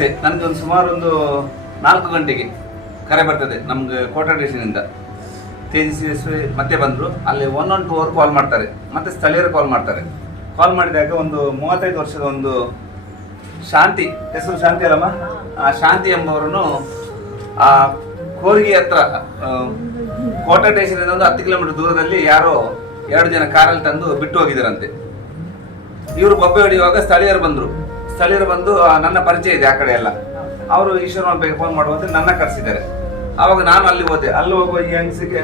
ನಮಸ್ತೆ. ನನಗೊಂದು ಸುಮಾರು 4 ಗಂಟೆಗೆ ಕರೆ ಬರ್ತದೆ ನಮ್ಗೆ ಕೋಟಾ ಸ್ಟೇಷನಿಂದ. ತೇಜಸ್ವಿ ಮತ್ತೆ ಬಂದರು. ಅಲ್ಲಿ 112 ಅವರು ಕಾಲ್ ಮಾಡ್ತಾರೆ, ಮತ್ತೆ ಸ್ಥಳೀಯರು ಕಾಲ್ ಮಾಡ್ತಾರೆ. ಕಾಲ್ ಮಾಡಿದಾಗ ಒಂದು 35 ವರ್ಷದ ಒಂದು ಶಾಂತಿ, ಹೆಸರು ಶಾಂತಿ ಅಲ್ಲಮ್ಮ, ಆ ಶಾಂತಿ ಎಂಬವರನ್ನು ಆ ಕೋರಿಗೆ ಹತ್ರ ಕೋಟಾ ಸ್ಟೇಷನಿಂದ ಒಂದು 10 ಕಿಲೋಮೀಟರ್ ದೂರದಲ್ಲಿ ಯಾರೋ 2 ಜನ ಕಾರಲ್ಲಿ ತಂದು ಬಿಟ್ಟು ಹೋಗಿದ್ದಾರಂತೆ. ಇವರು ಬೊಬ್ಬೆ ಹೊಡೆಯುವಾಗ ಸ್ಥಳೀಯರು ಬಂದು ನನ್ನ ಪರಿಚಯ ಇದೆ ಆ ಕಡೆ ಎಲ್ಲ. ಅವರು ಈಶ್ವರನ ಬಗ್ಗೆ ಫೋನ್ ಮಾಡುವಂತೆ ನನ್ನ ಕರೆಸಿದ್ದಾರೆ. ಆವಾಗ ನಾನು ಅಲ್ಲಿ ಹೋದೆ. ಅಲ್ಲಿ ಹೋಗುವ ಈ ಹೆಂಗಸಿಗೆ,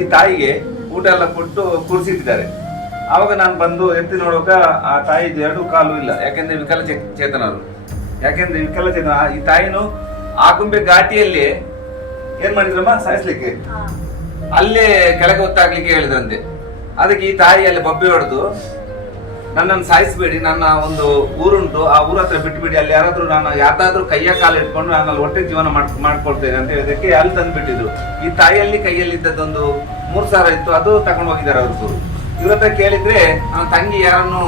ಈ ತಾಯಿಗೆ ಊಟ ಎಲ್ಲ ಕೊಟ್ಟು ಕೂರಿಸಿಟ್ಟಿದ್ದಾರೆ. ಆವಾಗ ನಾನು ಬಂದು ಎತ್ತಿ ನೋಡುವಾಗ ಆ ತಾಯಿದು 2 ಕಾಲು ಇಲ್ಲ, ಯಾಕೆಂದ್ರೆ ವಿಕಲಚೇತನರು. ಈ ತಾಯಿನು ಆಗುಂಬೆ ಘಾಟಿಯಲ್ಲಿ ಏನ್ ಮಾಡಿದ್ರಮ್ಮ, ಸಾಯಿಸ್ಲಿಕ್ಕೆ ಅಲ್ಲೇ ಕೆಳಗೆ ಒತ್ತಾಗ್ಲಿಕ್ಕೆ ಹೇಳಿದ್ರಂತೆ. ಅದಕ್ಕೆ ಈ ತಾಯಿ ಅಲ್ಲಿ ಬೊಬ್ಬೆ ಹೊಡೆದು, ನನ್ನನ್ನು ಸಾಯಿಸಬೇಡಿ, ನನ್ನ ಒಂದು ಊರುಂಟು, ಆ ಊರ ಹತ್ರ ಬಿಟ್ಟುಬಿಡಿ, ಅಲ್ಲಿ ಯಾರಾದ್ರೂ ಕೈಯ ಕಾಲು ಇಟ್ಕೊಂಡು ನಾನು ಅಲ್ಲಿ ಹೊಟ್ಟೆ ಜೀವನ ಮಾಡ್ಕೊಳ್ತೇನೆ ಅಂತ ಹೇಳಿದಕ್ಕೆ ಅಲ್ಲಿ ತಂದು ಬಿಟ್ಟಿದ್ರು. ಈ ತಾಯಿಯಲ್ಲಿ ಕೈಯಲ್ಲಿ ಇದ್ದದ್ದೊಂದು 3,000 ಇತ್ತು, ಅದು ತಗೊಂಡು ಹೋಗಿದ್ದಾರೆ ಅವ್ರದ್ದು. ಇವ್ರ ಹತ್ರ ಕೇಳಿದ್ರೆ ನನ್ನ ತಂಗಿ ಯಾರನ್ನು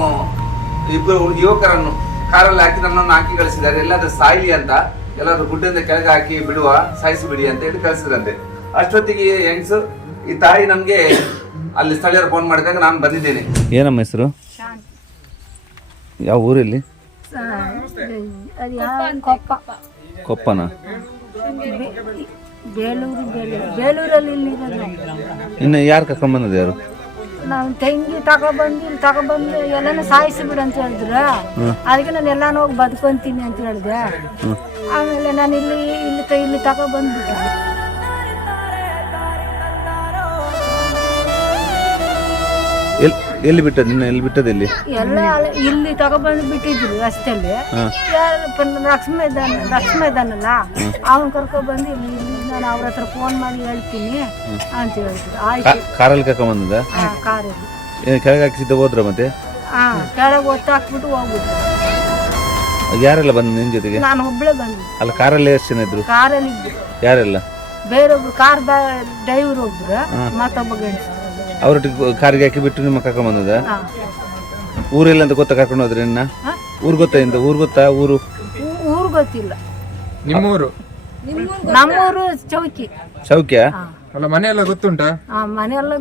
2 ಯುವಕರನ್ನು ಕಾರಲ್ಲಿ ಹಾಕಿ ನನ್ನನ್ನು ಹಾಕಿ ಕಳಿಸಿದ್ದಾರೆ, ಎಲ್ಲಾದ್ರೂ ಸಾಯ್ಲಿ ಅಂತ, ಎಲ್ಲಾದ್ರೂ ಗುಡ್ಡದಿಂದ ಕೆಳಗೆ ಹಾಕಿ ಬಿಡುವ, ಸಾಯಿಸಿಬಿಡಿ ಅಂತ ಹೇಳಿ ಕಳಿಸಿದ್ರಂತೆ. ಅಷ್ಟೊತ್ತಿಗೆ ಹೆಂಗ್ಸು ಈ ತಾಯಿ ನಮ್ಗೆ ಅಲ್ಲಿ ಸ್ಥಳೀಯರು ಫೋನ್ ಮಾಡಿದಾಗ ನಾನು ಬಂದಿದ್ದೇನೆ. ಏನಮ್ಮ ಹೆಸರು? ಯಾವ ಊರಲ್ಲಿ? ಕೊಪ್ಪನ? ಬೇಲೂರಲ್ಲಿ. ಇನ್ನು ಯಾರು ಕರ್ಕೊಂಡ್ ಬಂದದ? ಯಾರು? ನಾವು ತಂಗಿ ತಗೊಬಂದು ಎಲ್ಲಾನು ಸಾಯಿಸಿಬಿಡು ಅಂತ ಹೇಳಿದ್ರ. ಅದಕ್ಕೆ ನಾನು ಎಲ್ಲಾನು ಹೋಗಿ ಬದುಕೊಂತೀನಿ ಅಂತ ಹೇಳಿದೆ. ಆಮೇಲೆ ನಾನು ಇಲ್ಲಿ ತಗೊಬಂದ್ಬಿಟ್ಟೆ. ಎಲ್ಲಿ ಬಿಟ್ಟದ? ನಿನ್ನ ಎಲ್ಲಿ ಬಿಟ್ಟದ? ಎಲ್ಲ ಇಲ್ಲಿ ತಗೊಬಂದು ಬಿಟ್ಟಿದ್ರು ರಸ್ತೆಯಲ್ಲಿ. ಲಕ್ಷ್ಮ ಇದ್ದಾನಲ್ಲ, ಅವನ್ ಕರ್ಕೊಬಂದು ಇಲ್ಲಿ ನಾನು ಅವ್ರ ಹತ್ರ ಫೋನ್ ಮಾಡಿ ಹೇಳ್ತೀನಿ ಅಂತ ಹೇಳಿದ್ರು. ಆಯ್ತು. ಕಾರಲ್ಲಿ ಕರ್ಕೊಂಡ್ ಬಂದದ? ಕಾರಲ್ಲಿ ಕೆಳಗೆ ಹಾಕಿಸಿದ್ದ ಹೋದ್ರ? ಮತ್ತೆ ಕೆಳಗೆ ಒತ್ತಾಕ್ಬಿಟ್ಟು ಹೋಗ್ಬಿಟ್ಟು. ಯಾರೆಲ್ಲ ಬಂದ ನಿನ್ ಜೊತೆಗೆ? ನಾನು ಒಬ್ಳೆ ಬಂದೆ. ಅಲ್ಲ, ಕಾರಲ್ಲಿ ಎಷ್ಟು ಜನ ಇದ್ರು? ಕಾರಲ್ಲಿ ಇದ್ರು. ಯಾರೆಲ್ಲ? ಬೇರೊಬ್ರು ಕಾರ್ ಡ್ರೈವರ್ ಒಬ್ರು, ಮತ್ತೊಬ್ಬ ಗಂಡಸು. ಅವ್ರೊಟ್ಟಿಗೆ ಕಾರಿಗೆ ಹಾಕಿ ಬಿಟ್ಟು ನಿಮ್ಮ ಕರ್ಕೊಂಡ್ ಬಂದದ? ಊರೆಲ್ಲ ಅಂತ ಗೊತ್ತಾ ಕರ್ಕೊಂಡು ಹೋದ್ರಿ? ನಿನ್ನ ಊರ್ ಗೊತ್ತಾ? ಊರ್ ಗೊತ್ತಾ? ಊರು ಗೊತ್ತಿಲ್ಲ. ನಿಮ್ಮೂರು? ನಮ್ಮೂರು ಚೌಕಿ. ಚೌಕ್ಯ? ಅಲ್ಲ, ಮನೆಯೆಲ್ಲ ಗೊತ್ತುಂಟಾ? ಮನೆಯೆಲ್ಲ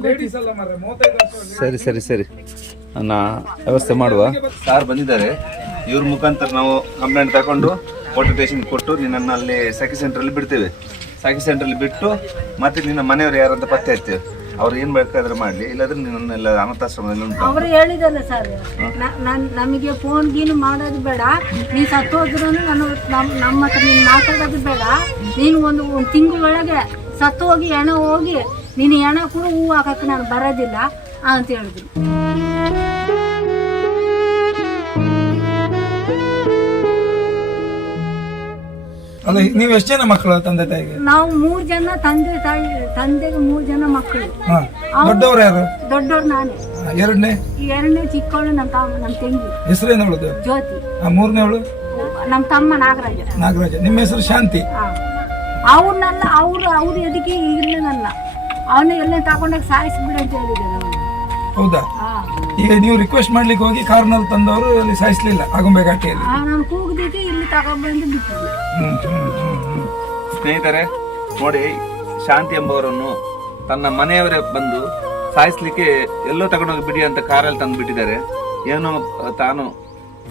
ಸರಿ ಸರಿ ಸರಿ, ನಾ ವ್ಯವಸ್ಥೆ ಮಾಡುವ. ಸಾರ್ ಬಂದಿದ್ದಾರೆ, ಇವ್ರ ಮುಖಾಂತರ ನಾವು ಕಂಪ್ಲೇಂಟ್ ತಗೊಂಡು ಕೋಟಾ ಸ್ಟೇಷನ್ ಕೊಟ್ಟು ನಿನ್ನನ್ನು ಅಲ್ಲಿ ಸಖಿ ಸೆಂಟ್ರಲ್ಲಿ ಬಿಡ್ತೇವೆ. ಸಖಿ ಸೆಂಟ್ರಲ್ಲಿ ಬಿಟ್ಟು ಮತ್ತೆ ನಿನ್ನ ಮನೆಯವರು ಯಾರಂತ ಪತ್ತೆ ಹಚ್ತೇವೆ. ಅವ್ರು ಏನ್ ಬೇಕಾದ್ರೆ ಮಾಡ್ಲಿ, ಇಲ್ಲಾದ್ರೆ ನಿನ್ನೆಲ್ಲ ಅನಾಥಾಶ್ರಮದಲ್ಲಿ ಉಂಟು. ಅವರು ಹೇಳಿದಲ್ಲ ಸರ್, ನಮಗೆ ಫೋನ್ ಗೀನು ಮಾಡೋದು ಬೇಡ, ನೀ ಸತ್ತೋದ್ರೂ ನಮ್ಮ ಹತ್ರ ನೀನು ಮಾತಾಡೋದು ಬೇಡ, ನೀನು ಒಂದು ತಿಂಗಳೊಳಗೆ ಸತ್ತು ಹೋಗಿ ಹೆಣ ಹೋಗಿ ನೀನು ಹೆಣ ಕೂಡ ಹೂವು ಹಾಕಕ್ಕೆ ನಾನು ಬರೋದಿಲ್ಲ ಅಂತ ಹೇಳಿದ್ರು. ಅಲ್ಲ, ನೀವು ಎಷ್ಟು ಜನ ಮಕ್ಕಳು ತಂದೆ ತಾಯಿಗೆ? ನಾವು 3 ಜನ, ತಂದೆಗೆ 3 ಜನ ಮಕ್ಕಳು. ದೊಡ್ಡವ್ರು ಯಾರು? ದೊಡ್ಡವ್ರು ನಾನೇ. ಎರಡನೇ ಚಿಕ್ಕವಳು ನಮ್ಮ ತಂಗಿ. ಹೆಸರೇನು ಅವಳದು? ಜ್ಯೋತಿ. ಮೂರನೇವಳು? ನಮ್ಮ ತಮ್ಮ ನಾಗರಾಜ. ನಿಮ್ಮ ಹೆಸರು ಶಾಂತಿ? ಅವ್ರನ್ನೆಲ್ಲ ಅವ್ರು ಎದಕ್ಕೆ ಇರ್ಲಿಲ್ಲ, ಅವನ್ನ ಎಲ್ಲ ತಗೊಂಡಾಗ ಸಾಯಿಸ್ಬಿಡ ಅಂತ ಹೇಳಿದೆ ನಾವು. ಹೌದಾ? ಈಗ ನೀವು ರಿಕ್ವೆಸ್ಟ್ ಮಾಡ್ಲಿಕ್ಕೆ ಹೋಗಿ ಕಾರ್ನಲ್ಲಿ ತಂದವರು ಅಲ್ಲಿ ಸಾಯಿಸ್ಲಿಲ್ಲ ಆಗುಂಬೆ ಘಾಟಿಯಲ್ಲಿ? ನಾನು ಕೂಗದಿಕ್ಕೆ ಇಲ್ಲಿ ತಗೊಂಡ್ಬಂದು ಬಿಟ್ಟಿದ್ದೆ. ಸ್ನೇಹಿತರೆ ನೋಡಿ, ಶಾಂತಿ ಎಂಬವರನ್ನು ತನ್ನ ಮನೆಯವರೇ ಬಂದು ಸಾಯಿಸ್ಲಿಕ್ಕೆ ಎಲ್ಲೋ ತಗೊಂಡೋಗಿ ಬಿಡಿ ಅಂತ ಕಾರಲ್ಲಿ ತಂದು ಬಿಟ್ಟಿದ್ದಾರೆ. ಏನೋ ತಾನು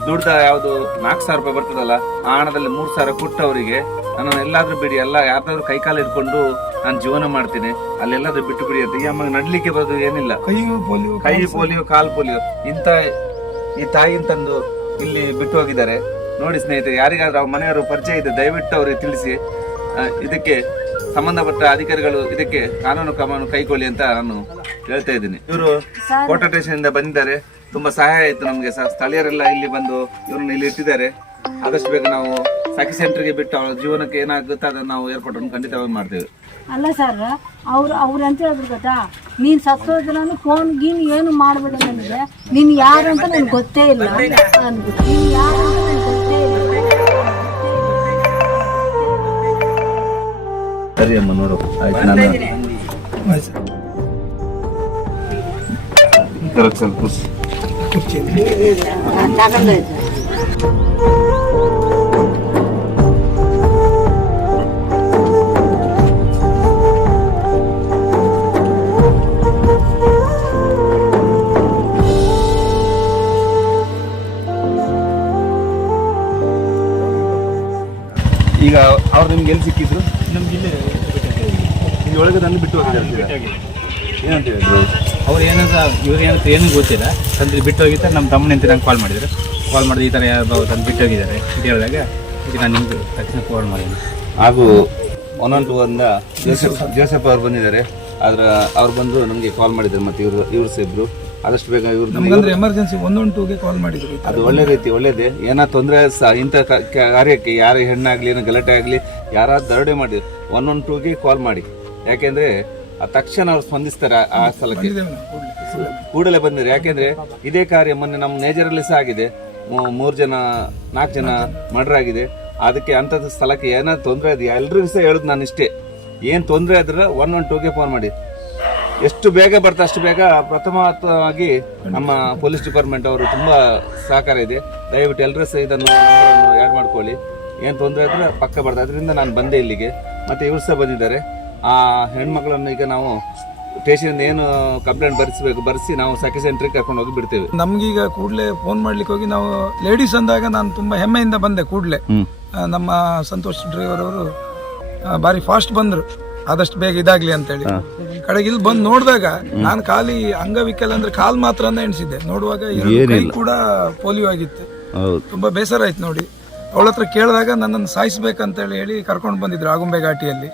ದುಡ್ಡ ಯಾವುದು 4,000 ರೂಪಾಯಿ ಬರ್ತದಲ್ಲ, ಆ ಹಣದಲ್ಲಿ 3,000 ಕೊಟ್ಟು ಅವರಿಗೆ ನನ್ನನ್ನು ಎಲ್ಲಾದ್ರೂ ಬಿಡಿ, ಎಲ್ಲ ಯಾರ್ದಾದ್ರು ಕೈಕಾಲು ಇಟ್ಕೊಂಡು ನಾನು ಜೀವನ ಮಾಡ್ತೀನಿ, ಅಲ್ಲೆಲ್ಲಾದ್ರೂ ಬಿಟ್ಟು ಬಿಡಿ ಅಂತ. ಈ ಅಮ್ಮಗೆ ನಡ್ಲಿಕ್ಕೆ ಬರೋದು ಏನಿಲ್ಲ, ಕೈ ಪೋಲಿಯೋ ಕಾಲು ಪೋಲಿಯೋ ಇಂಥ ಈ ತಾಯಿನ ತಂದು ಇಲ್ಲಿ ಬಿಟ್ಟು ಹೋಗಿದ್ದಾರೆ. ನೋಡಿ ಸ್ನೇಹಿತರೆ, ಯಾರಿಗಾದ್ರೂ ಅವ್ರ ಮನೆಯವರು ಪರಿಚಯ ಇದೆ, ದಯವಿಟ್ಟು ಅವ್ರಿಗೆ ತಿಳಿಸಿ. ಇದಕ್ಕೆ ಸಂಬಂಧಪಟ್ಟ ಅಧಿಕಾರಿಗಳು ಇದಕ್ಕೆ ಕಾನೂನು ಕ್ರಮವನ್ನು ಕೈಗೊಳ್ಳಿ ಅಂತ ನಾನು ಹೇಳ್ತಾ ಇದ್ದೀನಿ. ಇವರು ಕೋಟಾ ಸ್ಟೇಷನ್ ಇಂದ ಬಂದಿದ್ದಾರೆ, ತುಂಬಾ ಸಹಾಯ ಆಯ್ತು ನಮ್ಗೆ. ಸ್ಥಳೀಯರೆಲ್ಲ ಇಲ್ಲಿ ಬಂದು ಇವ್ರನ್ನ ಇಲ್ಲಿ ಇಟ್ಟಿದ್ದಾರೆ. ಆದಷ್ಟು ಬೇಗ ನಾವು ಸಖಿ ಸೆಂಟರ್ಗೆ ಬಿಟ್ಟು ಅವಳ ಜೀವನಕ್ಕೆ ಏನಾಗುತ್ತೆ ಅದನ್ನು ನಾವು ಏರ್ಪಾಟನ್ನು ಖಂಡಿತವಾಗಿ ಮಾಡ್ತೇವೆ. ಅಲ್ಲ ಸರ್, ಅವ್ರು ಅಂತ ಹೇಳಿದ್ರು ಗೊತ್ತಾ, ನೀನು ಸತ್ತೋದ್ರೂ ಫೋನ್ ಗೀನ್ ಏನು ಮಾಡಬೇಡ, ನನಗೆ ನೀನು ಯಾರು ಅಂತ ನನಗೆ ಗೊತ್ತೇ ಇಲ್ಲ ಅಂದ್ಬಿಟ್ಟು. ನೀನು ಯಾರು ಅಂತ ನನಗೆ ಗೊತ್ತೇ ಇಲ್ಲ. ಸರಿ ಅಮ್ಮ, ನೋಡು ಆಯ್ತು. ನಾನು ತಗೊಂಡು ನಿಮ್ಗೆ ಎಲ್ಲಿ ಸಿಕ್ಕಿದ್ರು? ನಮ್ಗೆ ಇಲ್ಲಿ ಇಲ್ಲಿ ಒಳಗೆ ತಂದು ಬಿಟ್ಟು ಹೋಗಿದ್ದಾರೆ. ಏನಂತ ಹೇಳಿದ್ರು? ಅವ್ರು ಏನಂತ ಇವ್ರು ಏನಂತ ಏನೂ ಗೊತ್ತಿಲ್ಲ, ತಂದು ಬಿಟ್ಟು ಹೋಗಿದ್ದಾರೆ. ನಮ್ಮ ತಮ್ಮನ ಅಂತ ನಂಗೆ ಕಾಲ್ ಮಾಡಿದ್ರು. ಕಾಲ್ ಮಾಡಿದ್ರೆ ಈ ಥರ ಯಾರು ತಂದು ಬಿಟ್ಟು ಹೋಗಿದ್ದಾರೆ ಅಂತ ಹೇಳಿದಾಗ ಈಗ ನಾನು ನಿಮ್ಗೆ ತಕ್ಷಣ ಕಾಲ್ ಮಾಡಿದ್ದೀನಿ. ಹಾಗೂ 112 ಜೋಸೆಫ್ ಅವ್ರು ಬಂದಿದ್ದಾರೆ. ಆದ್ರೆ ಅವ್ರು ಬಂದು ನಮಗೆ ಕಾಲ್ ಮಾಡಿದ್ದಾರೆ. ಮತ್ತು ಇವರು ಸಹ ಇದ್ರು. ಆದಷ್ಟು ಬೇಗ ಇವ್ರು ನಮ್ಗಂದ್ರೆ ಎಮರ್ಜೆನ್ಸಿ 112ಗೆ ಕಾಲ್ ಮಾಡಿದ್ರು. ಅದು ಒಳ್ಳೆ ರೀತಿ ಒಳ್ಳೇದೇ. ಏನೋ ತೊಂದರೆ ಇಂಥ ಕಾರ್ಯಕ್ಕೆ ಯಾರು ಹೆಣ್ಣಾಗಲಿ ಏನೋ ಗಲಾಟೆ ಆಗಲಿ ಯಾರಾದ್ರು ದರೋಡೆ ಮಾಡಿ 112ಗೆ ಕಾಲ್ ಮಾಡಿ. ಯಾಕೆಂದರೆ ತಕ್ಷಣ ಅವ್ರು ಸ್ಪಂದಿಸ್ತಾರೆ. ಆ ಸ್ಥಳಕ್ಕೆ ಕೂಡಲೇ ಬಂದಿದ್ದಾರೆ. ಯಾಕೆಂದರೆ ಇದೇ ಕಾರ್ಯ ಮೊನ್ನೆ ನಮ್ಮ ನೇಜರಲ್ಲಿ ಸಹ ಆಗಿದೆ. 3 ಜನ 4 ಜನ ಮರ್ಡರ್ ಆಗಿದೆ. ಅದಕ್ಕೆ ಅಂಥದ್ದು ಸ್ಥಳಕ್ಕೆ ಏನಾದ್ರು ತೊಂದರೆ ಇದೆಯಾ ಎಲ್ರಿಗೂ ಸಹ ಹೇಳೋದು ನಾನು ಇಷ್ಟೇ. ಏನು ತೊಂದರೆ ಆದ್ರೆ 112ಗೆ ಫೋನ್ ಮಾಡಿ. ಎಷ್ಟು ಬೇಗ ಬರ್ತಾ ಅಷ್ಟು ಬೇಗ ಪ್ರಥಮವಾಗಿ ನಮ್ಮ ಪೊಲೀಸ್ ಡಿಪಾರ್ಟ್ಮೆಂಟ್ ಅವರು ತುಂಬ ಸಹಕಾರ ಇದೆ. ದಯವಿಟ್ಟು ಎಲ್ಲರೂ ಸಹ ಇದನ್ನು ಆ್ಯಡ್ ಮಾಡ್ಕೊಳ್ಳಿ. ಏನು ತೊಂದರೆ ಇದ್ರೆ ಪಕ್ಕ ಬರ್ತಾ. ಅದರಿಂದ ನಾನು ಬಂದೆ ಇಲ್ಲಿಗೆ. ಮತ್ತು ಇವರು ಸಹ ಬಂದಿದ್ದಾರೆ. ಆ ಹೆಣ್ಮಕ್ಳನ್ನು ಈಗ ನಾವು ಸ್ಟೇಷನ್ ಏನು ಕಂಪ್ಲೇಂಟ್ ಬರೆಸಿ ನಾವು ಸಖಿ ಸೆಂಟ್ರಿಗೆ ಕರ್ಕೊಂಡು ಹೋಗಿ ಬಿಡ್ತೇವೆ. ನಮ್ಗೀಗ ಕೂಡಲೇ ಫೋನ್ ಮಾಡ್ಲಿಕ್ಕೆ ಹೋಗಿ ನಾವು ಲೇಡೀಸ್ ಅಂದಾಗ ನಾನು ತುಂಬ ಹೆಮ್ಮೆಯಿಂದ ಬಂದೆ. ಕೂಡಲೇ ನಮ್ಮ ಸಂತೋಷ್ ಡ್ರೈವರ್ ಅವರು ಭಾರಿ ಫಾಸ್ಟ್ ಬಂದರು, ಆದಷ್ಟು ಬೇಗ ಇದಾಗ್ಲಿ ಅಂತೇಳಿ. ಕಡೆಗೆ ಇಲ್ಲಿ ಬಂದು ನೋಡಿದಾಗ ನಾನು ಖಾಲಿ ಅಂಗವಿಕಲ ಅಂದ್ರೆ ಕಾಲ್ ಮಾತ್ರ ಎಣಿಸಿದ್ದೆ. ನೋಡುವಾಗ ಕೈ ಕೂಡ ಪೋಲಿಯೋ ಆಗಿತ್ತು. ತುಂಬಾ ಬೇಸರ ಆಯ್ತು ನೋಡಿ. ಅವಳ ಹತ್ರ ಕೇಳಿದಾಗ ನನ್ನನ್ನು ಸಾಯಿಸ್ಬೇಕಂತೇಳಿ ಹೇಳಿ ಕರ್ಕೊಂಡು ಬಂದಿದ್ರು ಆಗುಂಬೆ ಘಾಟಿಯಲ್ಲಿ.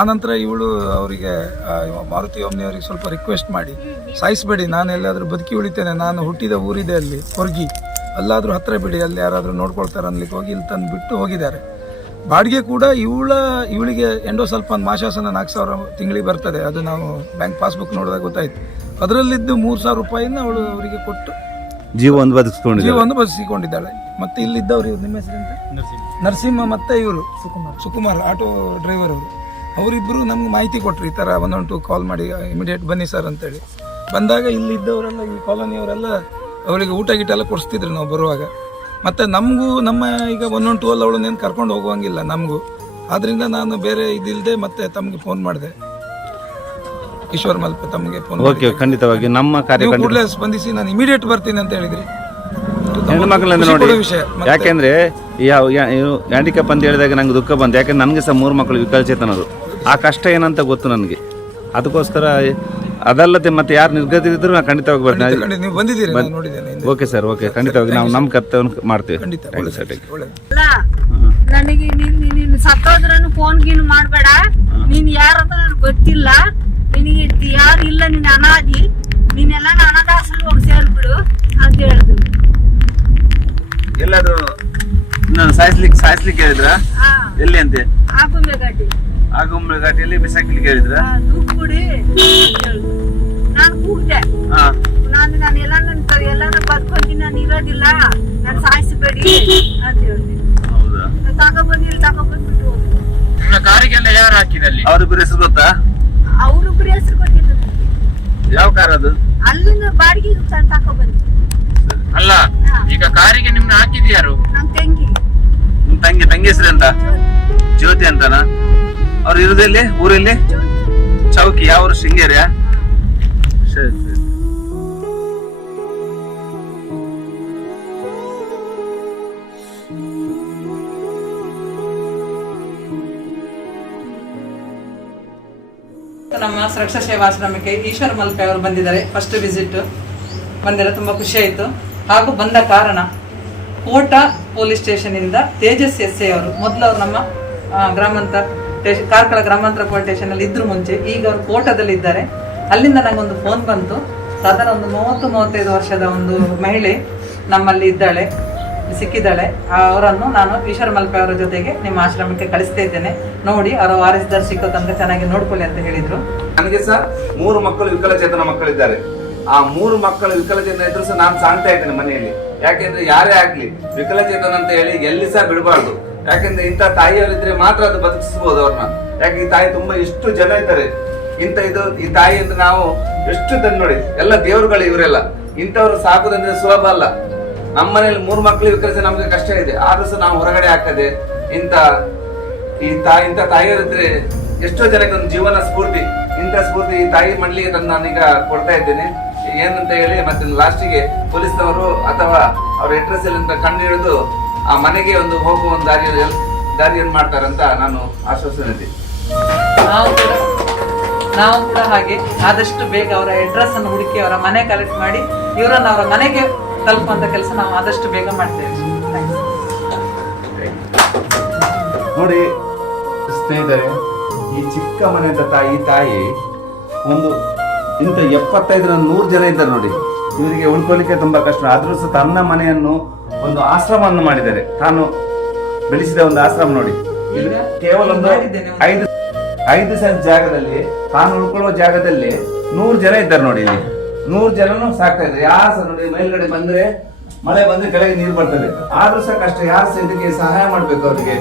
ಆನಂತರ ಇವಳು ಅವರಿಗೆ ಮಾರುತಿ ಒಮ್ನಿಯವರಿಗೆ ಸ್ವಲ್ಪ ರಿಕ್ವೆಸ್ಟ್ ಮಾಡಿ, ಸಾಯಿಸಬೇಡಿ, ನಾನು ಎಲ್ಲಾದರೂ ಬದುಕಿ ಉಳಿತೇನೆ, ನಾನು ಹುಟ್ಟಿದ ಊರಿದೆ ಅಲ್ಲಿ ಕೊರ್ಗಿ, ಅಲ್ಲಾದರೂ ಹತ್ತಿರ ಬಿಡಿ, ಅಲ್ಲಿ ಯಾರಾದರೂ ನೋಡ್ಕೊಳ್ತಾರೆ ಅನ್ಲಿಕ್ಕೆ ಹೋಗಿ ಇಲ್ಲಿ ತಂದು ಬಿಟ್ಟು ಹೋಗಿದ್ದಾರೆ. ಬಾಡಿಗೆ ಕೂಡ ಇವಳಿಗೆ ಎಂಡೋಸಲ್ಫಾನ್ ಮಾಶಾಸನ 4,000 ತಿಂಗಳಿಗೆ ಬರ್ತದೆ. ಅದು ನಾವು ಬ್ಯಾಂಕ್ ಪಾಸ್ಬುಕ್ ನೋಡಿದಾಗ ಗೊತ್ತಾಯ್ತು. ಅದರಲ್ಲಿದ್ದು 3,000 ರೂಪಾಯಿನ ಅವಳು ಅವರಿಗೆ ಕೊಟ್ಟು ಜೀವವನ್ನು ಬದುಕಿಸಿಕೊಂಡಿದ್ದಾಳೆ. ಮತ್ತೆ ಇಲ್ಲಿದ್ದವ್ರು ಇವ್ರು ನಿಮ್ಮ ಹೆಸರಿಂದ ನರಸಿಂಹ ಮತ್ತೆ ಇವರು ಸುಕುಮಾರ್ ಆಟೋ ಡ್ರೈವರ್ ಅವರು, ಅವರಿಬ್ಬರು ನಮ್ಗೆ ಮಾಹಿತಿ ಕೊಟ್ಟರು. ಈ ಥರ 112 ಕಾಲ್ ಮಾಡಿ ಇಮಿಡಿಯೇಟ್ ಬನ್ನಿ ಸರ್ ಅಂತೇಳಿ. ಬಂದಾಗ ಇಲ್ಲಿದ್ದವರೆಲ್ಲ ಈ ಕಾಲೋನಿಯವರೆಲ್ಲ ಅವಳಿಗೆ ಊಟ ಗೀಟ ಎಲ್ಲ ಕೊಡಿಸ್ತಿದ್ರು ನಾವು ಬರುವಾಗ. ಮತ್ತು ನಮಗೂ ನಮ್ಮ ಈಗ 112 ಅವಳನ್ನೇನು ಕರ್ಕೊಂಡು ಹೋಗುವಂಗಿಲ್ಲ ನಮಗೂ. ಆದ್ದರಿಂದ ನಾನು ಬೇರೆ ಇದಿಲ್ಲದೆ ಮತ್ತೆ ತಮಗೆ ಫೋನ್ ಮಾಡಿದೆ, ಈಶ್ವರ್ ಮಲ್ಪೆ ತಮಗೆ ಫೋನ್. ಖಂಡಿತವಾಗಿ ನಮ್ಮ ಕಾರ್ಯ ಕೂಡಲೇ ಸ್ಪಂದಿಸಿ ನಾನು ಇಮಿಡಿಯೇಟ್ ಬರ್ತೀನಿ ಅಂತ ಹೇಳಿದ್ರಿ. ಹೆಣ್ಮಕ್ಳನ್ನ ನೋಡಿ, ಯಾಕೆಂದ್ರೆ ಹ್ಯಾಂಡಿಕ್ಯಾಪ್ ಅಂತ ಹೇಳಿದಾಗ ನಂಗೆ ದುಃಖ ಬಂತು. ಯಾಕೆಂದ್ರೆ ನನಗೆ ಸಹ 3 ಮಕ್ಕಳು ವಿಕಲಚೇತನರು. ಆ ಕಷ್ಟ ಏನಂತ ಗೊತ್ತು ನನಗೆ. ಅದಕ್ಕೋಸ್ಕರ ಅದಲ್ಲದೆ ಮತ್ತೆ ಯಾರು ನಿರ್ಗತಿದ್ರು ನಾನು ಖಂಡಿತವಾಗಿ ಬರ್ತೇನೆ. ನೀವು ಬಂದಿದ್ದೀರಿ, ನಾನು ನೋಡಿದ್ದೇನೆ. ಓಕೆ ಸರ್, ಓಕೆ, ಖಂಡಿತವಾಗಿ ನಾವು ನಮ್ಮ ಕರ್ತವ್ಯ ಮಾಡ್ತೇವೆ. ನನಗೆ ನೀನು ಸತ್ತೋದ್ರನು ಫೋನ್ ಗೀನ್ ಮಾಡಬೇಡ, ನೀನ್ ಯಾರಂತ ನನಗೆ ಗೊತ್ತಿಲ್ಲ, ನಿನಗೆ ಯಾರು ಇಲ್ಲ, ನೀನ್ ಅನಾದಿ, ನೀನೆಲ್ಲ ಅನಾಥಾಶ್ರಮ ಹೋಗಿ ಸೇರ್ಬಿಡು ಅಂತ ಹೇಳಿದ್ರು. ಎಲ್ಲಾದ್ರೂ ನಾನು ಸಾಯಿಸ್ಲಿಕ್ಕೆ ಹೇಳಿದ್ರ? ಎಲ್ಲಿ ಅಂತೆ? ಆಗುಂಬೆ ಘಾಟಿ. ಆಗುಂಬೆ ಘಾಟಿಯಲ್ಲಿ ಬಿಸಾಕ್ಲಿಕ್ಕೆ ಹೇಳಿದ್ರ? ದುಡ್ಡು ನಾನು ಕೂಗ್ದೆ, ನಾನು ಎಲ್ಲ ಬದ್ಕೊಂತೀನಿ, ನಾನು ಇರೋದಿಲ್ಲ, ನಾನು ಸಾಯಿಸಬೇಡಿ ಅಂತ ಹೇಳಿದೆ. ತಗೊಂಡ್ಬಿಟ್ಟು ಕಾರಿಗೆಲ್ಲ ಯಾರು ಹಾಕಿದಲ್ಲಿ? ಅವ್ರಿಬ್ಬರ ಹೆಸರು ಗೊತ್ತಾ? ಅವ್ರಿಬ್ರು ಹೆಸರು ಗೊತ್ತಿಲ್ಲ. ಯಾವ ಕಾರ್ ಅದು? ಅಲ್ಲಿಂದ ಬಾಡಿಗೆ ತಗೊಂಡ್ಬಂದು. ಅಲ್ಲ, ಈಗ ಕಾರಿಗೆ ನಿಮ್ನ ಹಾಕಿದ್ಯಾರು? ನಮ್ ತಂಗಿ. ತಂಗಿ ಹೆಸರು ಅಂತ? ಜ್ಯೋತಿ ಅಂತನ? ಅವ್ರು ಇರೋದೆಲ್ಲಿ? ಊರಲ್ಲಿ? ಚೌಕಿ. ಯಾವ ಊರು? ಶೃಂಗೇರಿಯಾ? ಸರಿ ಸರಿ. ನಮ್ಮ ಸುರಕ್ಷಾ ಸೇವಾಶ್ರಮಕ್ಕೆ ಈಶ್ವರ್ ಮಲ್ಪೆ ಅವರು ಬಂದಿದ್ದಾರೆ. ಫಸ್ಟ್ ವಿಸಿಟ್ ಬಂದಿರೋ ತುಂಬ ಖುಷಿ ಆಯಿತು. ಹಾಗೂ ಬಂದ ಕಾರಣ ಕೋಟ ಪೊಲೀಸ್ ಸ್ಟೇಷನಿಂದ ತೇಜಸ್ ಎಸ್ ಐ ಅವರು, ಮೊದಲು ಅವರು ನಮ್ಮ ಗ್ರಾಮಾಂತರ ಕಾರ್ಕಳ ಗ್ರಾಮಾಂತರ ಪೊಲೀಸ್ ಸ್ಟೇಷನಲ್ಲಿ ಇದ್ರು ಮುಂಚೆ, ಈಗ ಅವರು ಕೋಟದಲ್ಲಿ ಇದ್ದಾರೆ. ಅಲ್ಲಿಂದ ನನಗೊಂದು ಫೋನ್ ಬಂತು. ಸಾಧಾರಣ ಒಂದು 30-35 ವರ್ಷದ ಒಂದು ಮಹಿಳೆ ನಮ್ಮಲ್ಲಿ ಇದ್ದಾಳೆ, ಸಿಕ್ಕಿದ್ದಾಳೆ. ಅವರನ್ನು ನಾನು ಈಶ್ವರ್ ಮಲ್ಪೆ ಅವರ ಜೊತೆಗೆ ನಿಮ್ಮ ಆಶ್ರಮಕ್ಕೆ ಕಳಿಸ್ತಾ ಇದ್ದೇನೆ, ನೋಡಿ ಅವರ ವಾರಸ್ದಾರ್ ಸಿಕ್ಕೋ ತನಕ ಚೆನ್ನಾಗಿ ನೋಡ್ಕೊಳ್ಳಿ ಅಂತ ಹೇಳಿದ್ರು. ನನಗೆ ಸಹ 3 ಮಕ್ಕಳು ವಿಕಲಚೇತನ ಮಕ್ಕಳಿದ್ದಾರೆ. ಆ 3 ಮಕ್ಕಳು ವಿಕಲಚೇತನ ಇದ್ರು ಸಹ ನಾನು ಸಾಣ್ತಾ ಇದ್ದೇನೆ ಮನೆಯಲ್ಲಿ. ಯಾಕೆಂದ್ರೆ ಯಾರೇ ಆಗ್ಲಿ ವಿಕಲಚೇತನ ಅಂತ ಹೇಳಿ ಎಲ್ಲಿ ಸಹ ಬಿಡಬಾರ್ದು. ಯಾಕೆಂದ್ರೆ ಇಂಥ ತಾಯಿಯವರಿದ್ರೆ ಮಾತ್ರ ಅದು ಬದುಕಿಸಬಹುದು ಅವ್ರನ್ನ. ಯಾಕೆ ಈ ತಾಯಿ ತುಂಬಾ ಎಷ್ಟು ಜನ ಇದ್ದಾರೆ. ಈ ತಾಯಿ ಅಂದ್ರೆ ನಾವು ಎಷ್ಟು ನೋಡಿ, ಎಲ್ಲ ದೇವರುಗಳು ಇವರೆಲ್ಲ. ಇಂಥವ್ರು ಸಾಕುದಂದ್ರೆ ಸುಲಭ ಅಲ್ಲ. ನಮ್ಮ ಮನೇಲಿ 3 ಮಕ್ಕಳು ವಿಕಲಿಸಿ ನಮ್ಗೆ ಕಷ್ಟ ಇದೆ, ಆದ್ರೂ ಸಹ ನಾವು ಹೊರಗಡೆ ಹಾಕದೆ ಇಂಥ ತಾಯಿಯವರಿದ್ರೆ ಎಷ್ಟೋ ಜನಕ್ಕೆ ಒಂದು ಜೀವನ ಸ್ಫೂರ್ತಿ. ಇಂಥ ಸ್ಫೂರ್ತಿ ಈ ತಾಯಿ ಮಣ್ಣಿಗೆ ತಂದು ನಾನೀಗ ಕೊಡ್ತಾ ಇದ್ದೇನೆ. ಏನಂತ ಹೇಳಿ ಮತ್ತೆ ಲಾಸ್ಟಿಗೆ ಪೊಲೀಸ್ನವರು ಅಥವಾ ಅವ್ರ ಅಡ್ರೆಸ್ ಅಲ್ಲಿ ಕಂಡು ಹಿಡಿದು ಆ ಮನೆಗೆ ಒಂದು ಹೋಗುವ ಒಂದು ದಾರಿಯನ್ನು ಮಾಡ್ತಾರೆ ಅಂತ ನಾನು ಆಶ್ವಾಸನೆ ಇದೆ. ನಾವು ಕೂಡ ಹಾಗೆ ಆದಷ್ಟು ಬೇಗ ಅವರ ಅಡ್ರೆಸ್ ಅನ್ನು ಹುಡುಕಿ ಅವರ ಮನೆ ಕಲೆಕ್ಟ್ ಮಾಡಿ ಇವರನ್ನು ಅವರ ಮನೆಗೆ ತಲುಪುವಂತ ಕೆಲಸ ನಾವು ಆದಷ್ಟು ಬೇಗ ಮಾಡ್ತೇವೆ. ನೋಡಿ ಸ್ನೇಹಿತರೆ, ಈ ಚಿಕ್ಕ ಮನೆ ಅಂತ ಈ ತಾಯಿ ಒಂದು ಇಂಥ 75-100 ಜನ ಇದ್ದಾರೆ ನೋಡಿ. ಇವರಿಗೆ ಉಳ್ಕೊಳ್ಳಿಕ್ಕೆ ತುಂಬಾ ಕಷ್ಟ. ಆದ್ರೂ ಸಹ ತನ್ನ ಮನೆಯನ್ನು ಒಂದು ಆಶ್ರಮವನ್ನು ಮಾಡಿದ್ದಾರೆ. ತಾನು ಬೆಳೆಸಿದ ಒಂದು ಆಶ್ರಮ ನೋಡಿ. ಇದು ಕೇವಲ ಒಂದು 5 ಸೆಂಟ್ ಜಾಗದಲ್ಲಿ ತಾನು ಉಳ್ಕೊಳ್ಳುವ ಜಾಗದಲ್ಲಿ 100 ಜನ ಇದ್ದಾರೆ ನೋಡಿ. ಇಲ್ಲಿ 100 ಜನನು ಸಾಕ್ತಾ ಇದ್ದಾರೆ. ಯಾರು ಸಹ ನೋಡಿ, ಮೇಲ್ಗಡೆ ಬಂದ್ರೆ ಮಳೆ ಬಂದ್ರೆ ಕೆಳಗೆ ನೀರು ಬರ್ತದೆ. ಆದ್ರೂ ಸಹ ಕಷ್ಟ. ಯಾರು ಸಹ ಇದಕ್ಕೆ ಸಹಾಯ ಮಾಡ್ಬೇಕು ಅವರಿಗೆ.